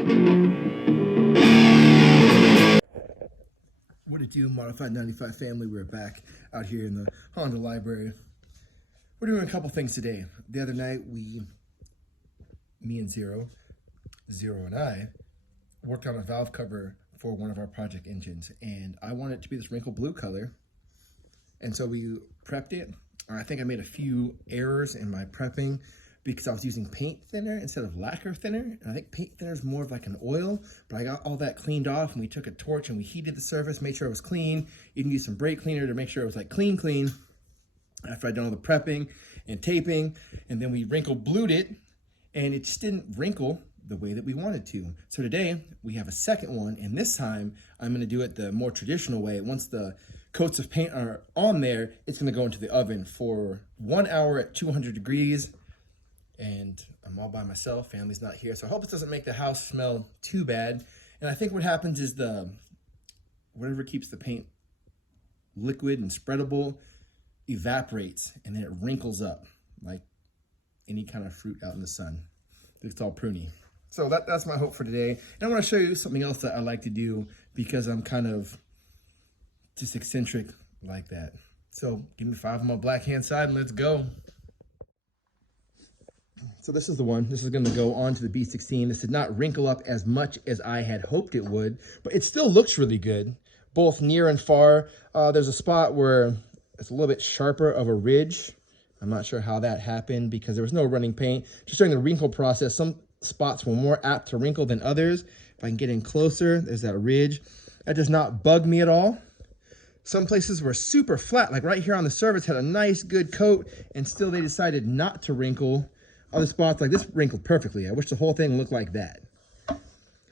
What it do, Modified 95 family? We're back out here in the Honda library. We're doing a couple things today. The other night, me and Zero and I, worked on a valve cover for one of our project engines, and I want it to be this wrinkle blue color. And so we prepped it. I think I made a few errors in my prepping because I was using paint thinner instead of lacquer thinner. And I think paint thinner is more of like an oil, but I got all that cleaned off and we took a torch and we heated the surface, made sure it was clean. Even used some brake cleaner to make sure it was like clean after I'd done all the prepping and taping. And then we wrinkle blued it and it just didn't wrinkle the way that we wanted to. So today we have a second one, and this time I'm gonna do it the more traditional way. Once the coats of paint are on there, it's gonna go into the oven for 1 hour at 200 degrees. And I'm all by myself, family's not here. So I hope this doesn't make the house smell too bad. And I think what happens is whatever keeps the paint liquid and spreadable evaporates, and then it wrinkles up like any kind of fruit out in the sun. It's all pruny. So that's my hope for today. And I want to show you something else that I like to do because I'm kind of just eccentric like that. So give me 5 on my black hand side and let's go. So this is the one. This is going to go on to the B16. This did not wrinkle up as much as I had hoped it would, but it still looks really good, both near and far. There's a spot where it's a little bit sharper of a ridge. I'm not sure how that happened because there was no running paint. Just during the wrinkle process, some spots were more apt to wrinkle than others. If I can get in closer, there's that ridge. That does not bug me at all. Some places were super flat, like right here on the surface had a nice good coat, and still they decided not to wrinkle. Other spots like this wrinkled perfectly. I wish the whole thing looked like that.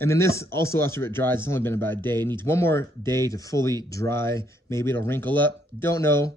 And then this also, after it dries, it's only been about a day. It needs one more day to fully dry. Maybe it'll wrinkle up. Don't know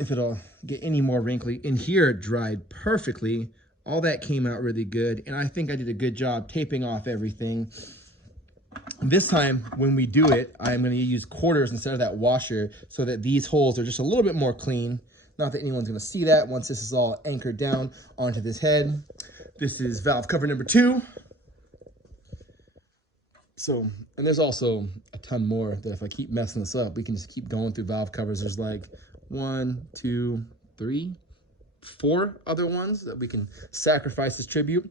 if it'll get any more wrinkly. In here, it dried perfectly. All that came out really good. And I think I did a good job taping off everything. This time, when we do it, I'm going to use quarters instead of that washer so that these holes are just a little bit more clean. Not that anyone's going to see that once this is all anchored down onto this head. This is valve cover number 2. So, and there's also a ton more that if I keep messing this up, we can just keep going through valve covers. There's like 1, 2, 3, 4 other ones that we can sacrifice as tribute.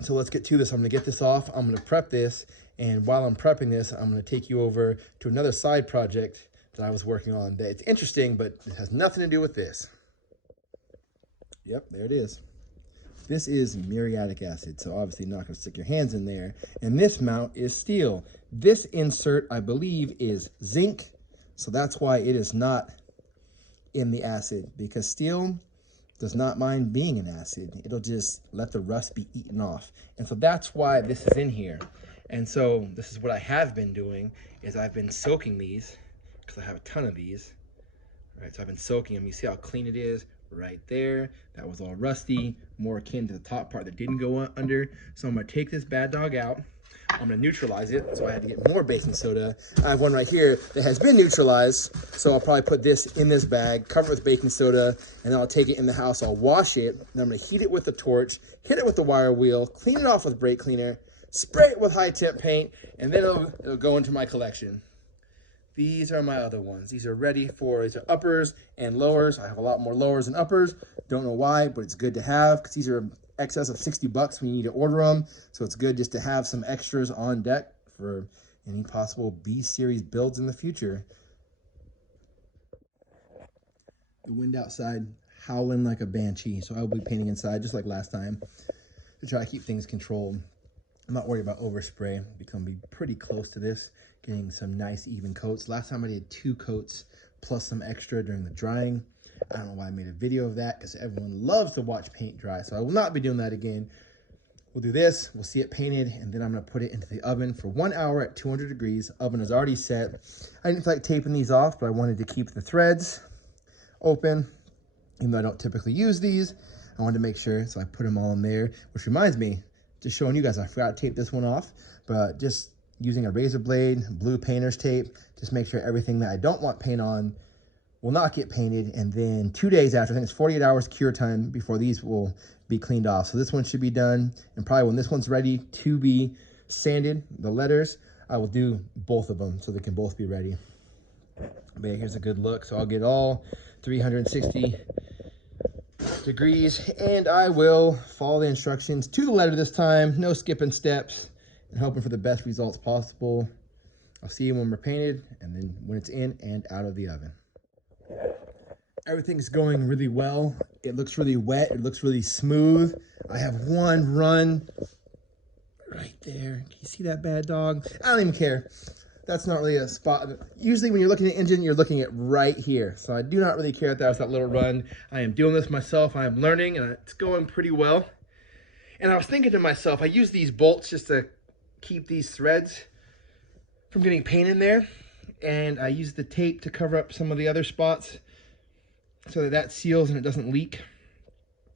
So let's get to this. I'm going to get this off. I'm going to prep this. And while I'm prepping this, I'm going to take you over to another side project that I was working on. It's interesting, but it has nothing to do with this. Yep, there it is. This is muriatic acid, so obviously not going to stick your hands in there. And this mount is steel. This insert, I believe, is zinc, so that's why it is not in the acid, because steel does not mind being an acid. It'll just let the rust be eaten off. And so that's why this is in here. And so this is what I have been doing, is I've been soaking these, because I have a ton of these. All right, so I've been soaking them. You see how clean it is right there. That was all rusty, more akin to the top part that didn't go under. So I'm gonna take this bad dog out. I'm gonna neutralize it, so I had to get more baking soda. I have one right here that has been neutralized, so I'll probably put this in this bag, cover it with baking soda, and then I'll take it in the house, I'll wash it, and I'm gonna heat it with the torch, hit it with the wire wheel, clean it off with brake cleaner, spray it with high temp paint, and then it'll go into my collection. These are my other ones. These are ready for, these are uppers and lowers. I have a lot more lowers than uppers. Don't know why, but it's good to have because these are excess of 60 bucks when you need to order them. So it's good just to have some extras on deck for any possible B-series builds in the future. The wind outside howling like a banshee. So I will be painting inside just like last time to try to keep things controlled. I'm not worried about overspray because I'm going to be pretty close to this, getting some nice even coats. Last time I did 2 coats plus some extra during the drying. I don't know why I made a video of that because everyone loves to watch paint dry. So I will not be doing that again. We'll do this, we'll see it painted, and then I'm going to put it into the oven for 1 hour at 200 degrees. Oven is already set. I didn't feel like taping these off, but I wanted to keep the threads open. Even though I don't typically use these, I wanted to make sure, so I put them all in there, which reminds me, just showing you guys, I forgot to tape this one off, but just using a razor blade, blue painter's tape, just make sure everything that I don't want paint on will not get painted. And then 2 days after, I think it's 48 hours cure time before these will be cleaned off. So this one should be done. And probably when this one's ready to be sanded, the letters, I will do both of them so they can both be ready. But yeah, here's a good look. So I'll get all 360 degrees and I will follow the instructions to the letter this time. No skipping steps and hoping for the best results possible. I'll see you when we're painted and then when it's in and out of the oven. Everything's going really well. It looks really wet. It looks really smooth. I have one run right there. Can you see that bad dog? I don't even care. That's not really a spot. Usually when you're looking at the engine, you're looking at right here. So I do not really care if that was that little run. I am doing this myself. I am learning and it's going pretty well. And I was thinking to myself, I use these bolts just to keep these threads from getting paint in there. And I use the tape to cover up some of the other spots so that seals and it doesn't leak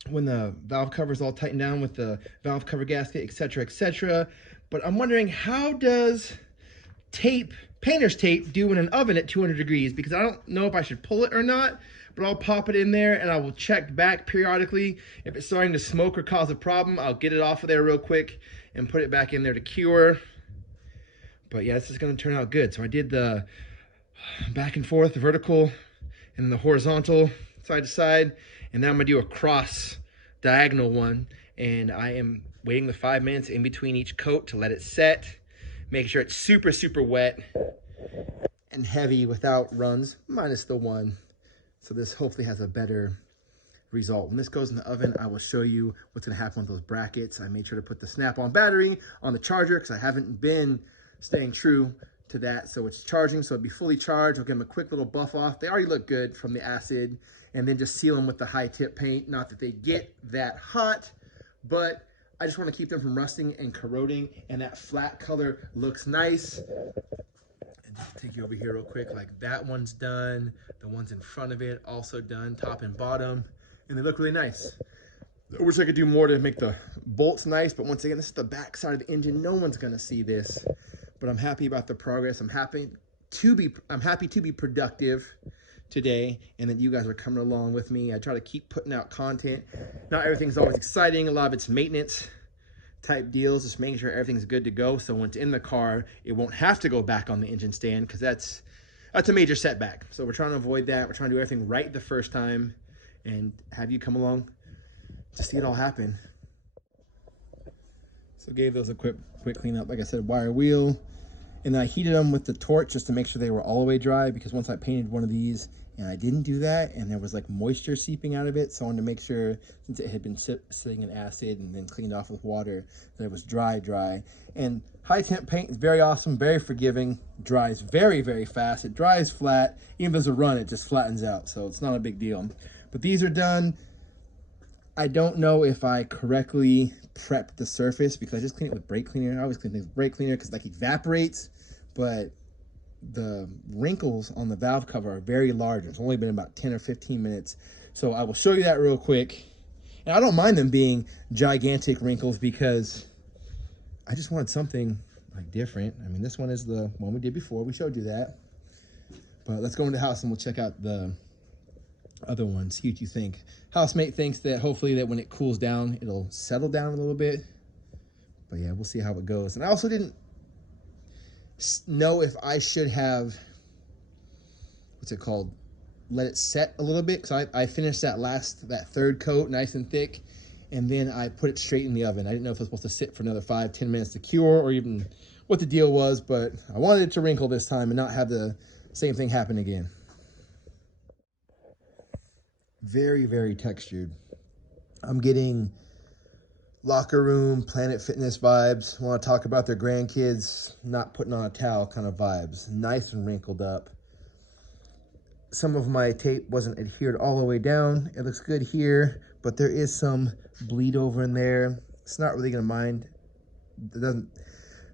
when the valve cover is all tightened down with the valve cover gasket, etc., etc. But I'm wondering, how does painter's tape do in an oven at 200 degrees? Because I don't know if I should pull it or not, but I'll pop it in there and I will check back periodically. If it's starting to smoke or cause a problem, I'll get it off of there real quick and put it back in there to cure. But yeah, this is going to turn out good. So I did the back and forth, the vertical, and the horizontal side to side. And now I'm going to do a cross diagonal one. And I am waiting the 5 minutes in between each coat to let it set. Making sure it's super, super wet and heavy without runs, minus the one. So this hopefully has a better result. When this goes in the oven, I will show you what's going to happen with those brackets. I made sure to put the snap-on battery on the charger because I haven't been staying true to that. So it's charging, so it'll be fully charged. We'll give them a quick little buff off. They already look good from the acid, and then just seal them with the high tip paint. Not that they get that hot, but I just want to keep them from rusting and corroding, and that flat color looks nice. And just take you over here real quick, like that one's done. The ones in front of it also done, top and bottom, and they look really nice. I wish I could do more to make the bolts nice, but once again, this is the back side of the engine. No one's gonna see this, but I'm happy about the progress. I'm happy to be productive today, and that you guys are coming along with me. I try to keep putting out content. Not everything's always exciting. A lot of it's maintenance type deals, just making sure everything's good to go. So when it's in the car, it won't have to go back on the engine stand, because that's a major setback. So we're trying to avoid that. We're trying to do everything right the first time and have you come along to see it all happen. So gave those a quick cleanup. Like I said, wire wheel. And I heated them with the torch just to make sure they were all the way dry, because once I painted one of these and I didn't do that, and there was like moisture seeping out of it, so I wanted to make sure, since it had been sitting in acid and then cleaned off with water, that it was dry. And high temp paint is very awesome, very forgiving, dries very, very fast. It dries flat. Even if there's a run, it just flattens out, so it's not a big deal. But these are done. I don't know if I correctly prepped the surface, because I just clean it with brake cleaner. I always clean things with brake cleaner because it like evaporates, but the wrinkles on the valve cover are very large. It's only been about 10 or 15 minutes. So I will show you that real quick. And I don't mind them being gigantic wrinkles, because I just wanted something like different. I mean, this one is the one we did before. We showed you that. But let's go into the house and we'll check out the other one, see what you think. Housemate thinks that hopefully that when it cools down, it'll settle down a little bit. But yeah, we'll see how it goes. And I also didn't know if I should have, what's it called, let it set a little bit, because I finished that third coat nice and thick, and then I put it straight in the oven. I didn't know if it was supposed to sit for another 5-10 minutes to cure, or even what the deal was, but I wanted it to wrinkle this time and not have the same thing happen again. Very, very textured. I'm getting locker room, Planet Fitness vibes. Want to talk about their grandkids not putting on a towel kind of vibes. Nice and wrinkled up. Some of my tape wasn't adhered all the way down. It looks good here, but there is some bleed over in there. It's not really gonna mind. It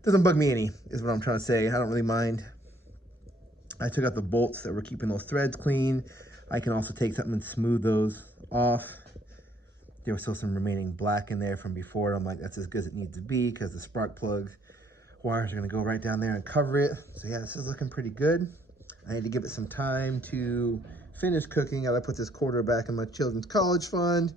doesn't bug me any, is what I'm trying to say. I don't really mind. I took out the bolts that were keeping those threads clean. I can also take something and smooth those off. There was still some remaining black in there from before. I'm like, that's as good as it needs to be, because the spark plug wires are gonna go right down there and cover it. So yeah, this is looking pretty good. I need to give it some time to finished cooking. Gotta put this quarter back in my children's college fund.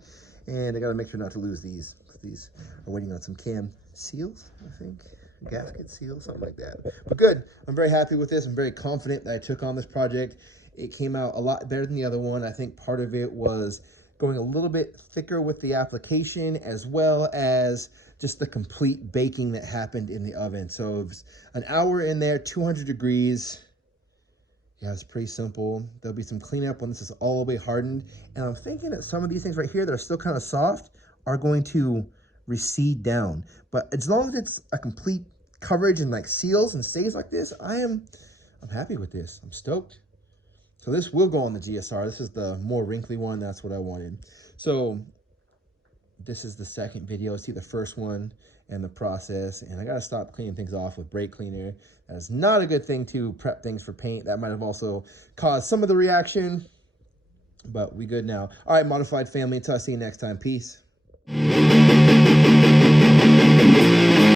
And I gotta make sure not to lose these. These are waiting on some cam seals, I think. Gasket seal, something like that. But good, I'm very happy with this. I'm very confident that I took on this project. It came out a lot better than the other one. I think part of it was going a little bit thicker with the application, as well as just the complete baking that happened in the oven. So it was an hour in there, 200 degrees. Yeah, it's pretty simple. There'll be some cleanup when this is all the way hardened. And I'm thinking that some of these things right here that are still kind of soft are going to recede down. But as long as it's a complete coverage and like seals and stays like this, I'm happy with this. I'm stoked. So this will go on the GSR. This is the more wrinkly one. That's what I wanted. So this is the second video. See the first one and the process. And I got to stop cleaning things off with brake cleaner. That is not a good thing to prep things for paint. That might have also caused some of the reaction. But we good now. All right, modified family. Until I see you next time. Peace.